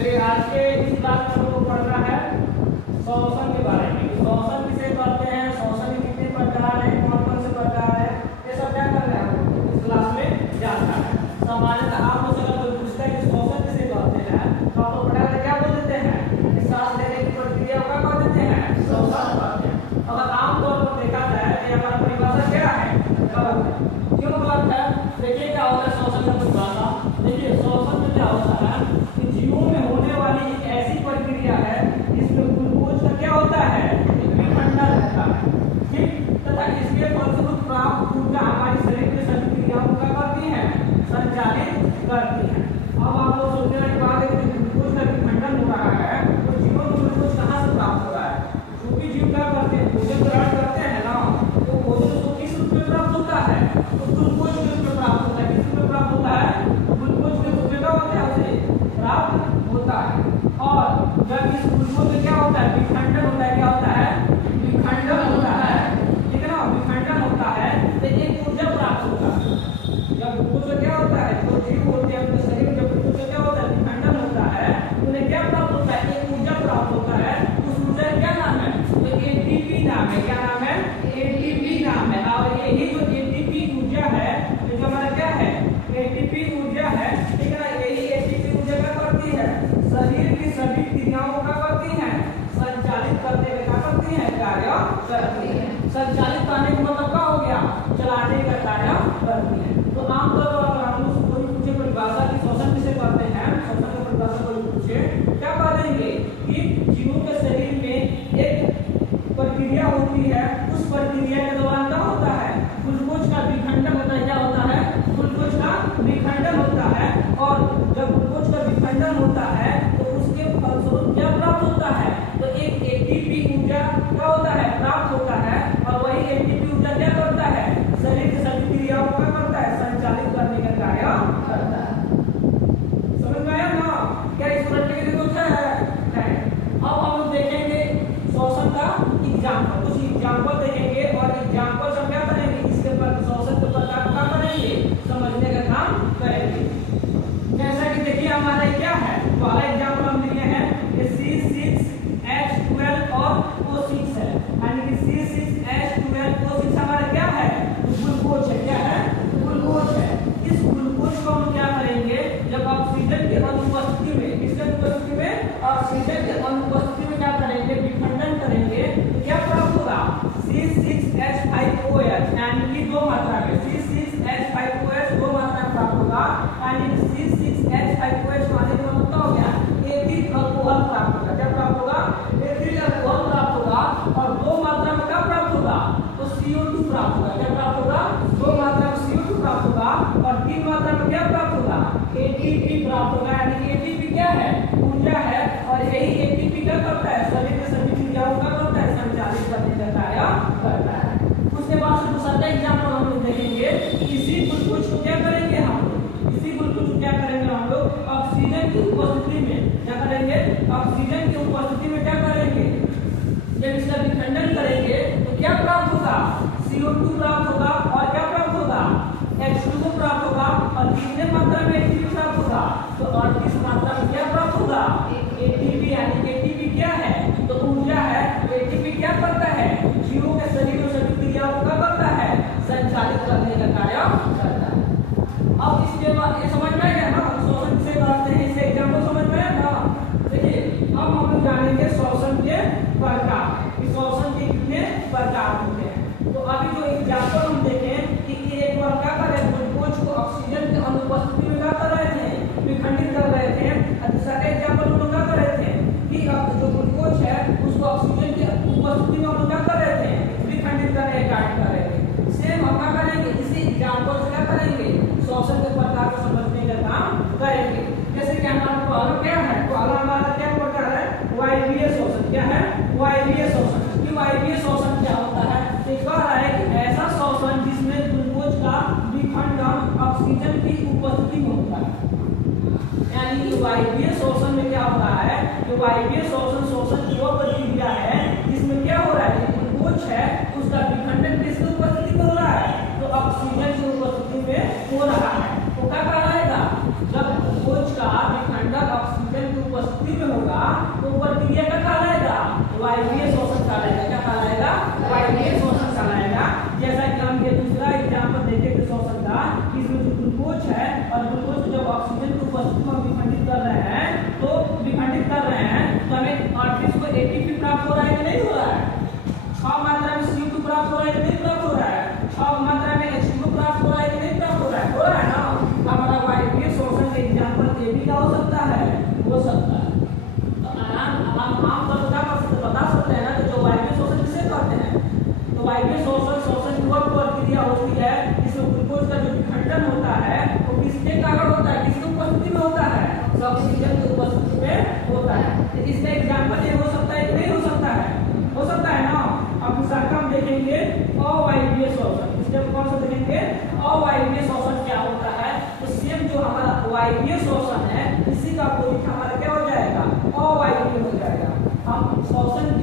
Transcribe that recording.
चलिए आज के इस क्लास में हम लोग पढ़ना है शोषण के बारे में। शोषण किसे कहते हैं, शोषण के कितने प्रकार हैं, कौन कौन से प्रकार हैं, ये सब क्या कर रहे हैं हम लोग इस क्लास में जानना है। सामान्यतः आप लोग अगर कोई पूछता है कि शोषण किसे कहते हैं तो आप लोग पढ़ा क्या बोल देते हैं, सांस लेने की प्रक्रिया को क्या कह देते हैं, शोषण कहते हैं। अगर आमतौर पर देखा जाए तो हमारा परिभाषा क्या है, गलत है। क्यों गलत है? देखिए क्या होता है शोषण का परिभाषा। देखिए शोषण में क्या होता है कि जीवों में होने वाली एक ऐसी प्रक्रिया है जिसमें ग्लूकोज का क्या होता है, विखंडन रहता है, ठीक, तथा इसके फलस्वरूप प्राप्त ऊर्जा हमारी शरीर की सभी क्रियाओं को क्या करती है, संचालित करती है। अब आप लोग सोचने वाली बात है कि ग्लूकोज का विखंडन हो रहा है तो जीवों को ग्लूकोज कहाँ से प्राप्त हो रहा है? क्योंकि जीव क्या करते हैं, भोजन ग्रहण करते हैं ना, तो भोजन उसको किस रूप में प्राप्त होता है, तो ग्लूकोज के रूप में प्राप्त होता है। किस रूप में प्राप्त होता है, ग्लूकोज के रूप में क्या होता है, उसे प्राप्त होता है। और जब इस ग्लूकोज में क्या होता है, विखंडन होता है, क्या होता है, विखंडन होता है, ठीक है ना, विखंडन होता है तो एक ऊर्जा प्राप्त होता है। जब ग्लूकोज में क्या होता है, जो जीव होते हैं अपने शरीर में जब ग्लूकोज में क्या होता है, विखंडन होता है, उन्हें क्या प्राप्त होता है, एक ऊर्जा प्राप्त होता है। उस ऊर्जा का क्या नाम है, तो एटीपी नाम है। क्या नाम है, एटीपी नाम है। और यही जो एटीपी ऊर्जा है, ये जो हमारा क्या है, एटीपी ऊर्जा है, ठीक है ना, यही एटीपी ऊर्जा क्या करती है, शरीर की सभी क्रियाओं को क्या करती है, संचालित करने में क्या करती है, कार्य करती है। संचालित करने का मतलब क्या हो गया, चलाने का कार्य करती है। तो आमतौर पर अगर हम लोग कोई पूछे परिभाषा की शोषण किसे करते हैं, शोषण की परिभाषा कोई पूछे क्या कह देंगे कि जीवों के शरीर में एक प्रक्रिया होती है, उस प्रक्रिया के दौरान क्या होता है, ग्लूकोज का विखंडन होता है। क्या होता है, ग्लूकोज का विखंडन होता है। और जब ग्लूकोज का विखंडन होता है तो उसके फलस्वरूप क्या प्राप्त होता है, तो एक एटीपी ऊर्जा क्या होता है, प्राप्त होता है। और वही एटीपी ऊर्जा क्या करता है, शरीर की सभी क्रियाओं को क्या करता है, संचालित करने का कार्य करता है। समझ में आया ना, क्या इस प्रक्रिया के कुछ है? अब हम लोग देखेंगे शोषण का एग्जाम्पल, कुछ एग्जाम्पल देखेंगे और एग्जाम्पल से क्या करेंगे, इसके पर शोषण के प्रकार क्या करेंगे, समझने का काम करेंगे। जैसा कि देखिए हमारा क्या है, पहला एग्जाम्पल हम लिए हैं कि C6H12 और O6 है, यानी कि C6H12O6 हमारा क्या है, ग्लूकोज है। क्या है, ग्लूकोज है। इस ग्लूकोज को हम क्या करेंगे, जब ऑक्सीजन की अनुपस्थिति में, किसके अनुपस्थिति में, ऑक्सीजन की अनुपस्थिति में क्या करेंगे, विखंडन करेंगे तो क्या प्राप्त होगा, C6H5OH, यानी कि दो मात्रा में C6H5OH दो मात्रा में प्राप्त होगा। यानी C6H5OH माने का मतलब हो गया एथिल अल्कोहल प्राप्त होगा। क्या प्राप्त होगा, एथिल अल्कोहल प्राप्त होगा। और दो मात्रा में क्या प्राप्त होगा, तो CO2 प्राप्त होगा। क्या प्राप्त होगा, दो मात्रा में CO2 प्राप्त होगा। और तीन मात्रा में क्या प्राप्त होगा, ATP प्राप्त होगा। यानी कि ATP क्या है, ऊर्जा है। और यही ATP क्या करता है, शरीर के सभी क्रियाओं का करता है, संचालित करने का कार्य करता है। उसके बाद दूसरा एग्जाम्पल हम लोग देखेंगे, इसी ग्लूकोज को क्या करेंगे हम लोग, इसी ग्लूकोज को क्या करेंगे हम लोग, ऑक्सीजन की उपस्थिति में क्या करेंगे, ऑक्सीजन की उपस्थिति में क्या करेंगे, जब इसका विखंडन करेंगे तो क्या प्राप्त होगा, CO2 प्राप्त होगा। और क्या प्राप्त होगा, H2O प्राप्त होगा। और कितने मात्रा में ATP प्राप्त होगा, तो 38 मात्रा में क्या प्राप्त होगा, ATP। यानी ATP क्या है, तो ऊर्जा है। ATP क्या करता है, जीवों के शरीर और सभी क्रियाओं को क्या करता है, संचालित करने का कार्य करता है। अब इसके बाद ये समझ में आ गया ना, हम शोषण से करते हैं, इससे एग्जाम्पल समझ में आया ना। देखिए अब हम लोग जानेंगे शोषण के प्रकार, कि शोषण के कितने प्रकार होते हैं। तो अभी जो एग्जाम्पल हम देखें कि एक बार क्या कर रहे हैं, ग्लूकोज को ऑक्सीजन की अनुपस्थिति में क्या कर रहे थे, विखंडित कर रहे थे। और दूसरा एग्जाम्पल हम लोग क्या कर रहे थे कि जो ग्लूकोज है उसको ऑक्सीजन की उपस्थिति में हम लोग क्या कर रहे थे, विखंडित करने का कार्य कर रहे थे। सेम हम क्या करेंगे, इसी एग्जाम्पल से क्या करेंगे, शोषण के प्रकार को समझने का काम करेंगे। जैसे कि हमारा पहला क्या है, पहला हमारा क्या प्रकार है, वायवीय शोषण। क्या है, वायवीय शोषण। ये वायवीय शोषण क्या होता है, ये कह रहा है कि ऐसा शोषण जिसमें ग्लूकोज का विखंडन ऑक्सीजन की उपस्थिति में होता है। यानी कि वायवीय शोषण में क्या हो रहा है, कि वायवीय शोषण की वो प्रक्रिया है जिसमें क्या हो रहा है, ग्लूकोज है उसका विखंडन किसकी उपस्थिति में हो रहा है, तो ऑक्सीजन की उपस्थिति में हो रहा है। तो क्या कहलाएगा, जब ग्लूकोज का विखंडन ऑक्सीजन की उपस्थिति उपस्थिति में होता है। तो इसका एग्जाम्पल ये हो सकता है कि नहीं हो सकता है? हो सकता है ना। अब दूसरा हम देखेंगे अवायवीय श्वसन। इसके कौन सा देखेंगे? अवायवीय श्वसन क्या होता है? तो सेम जो हमारा वायवीय श्वसन है इसी का अपोजिट हमारा क्या हो जाएगा? अवायवीय हो जाएगा। हम श्वसन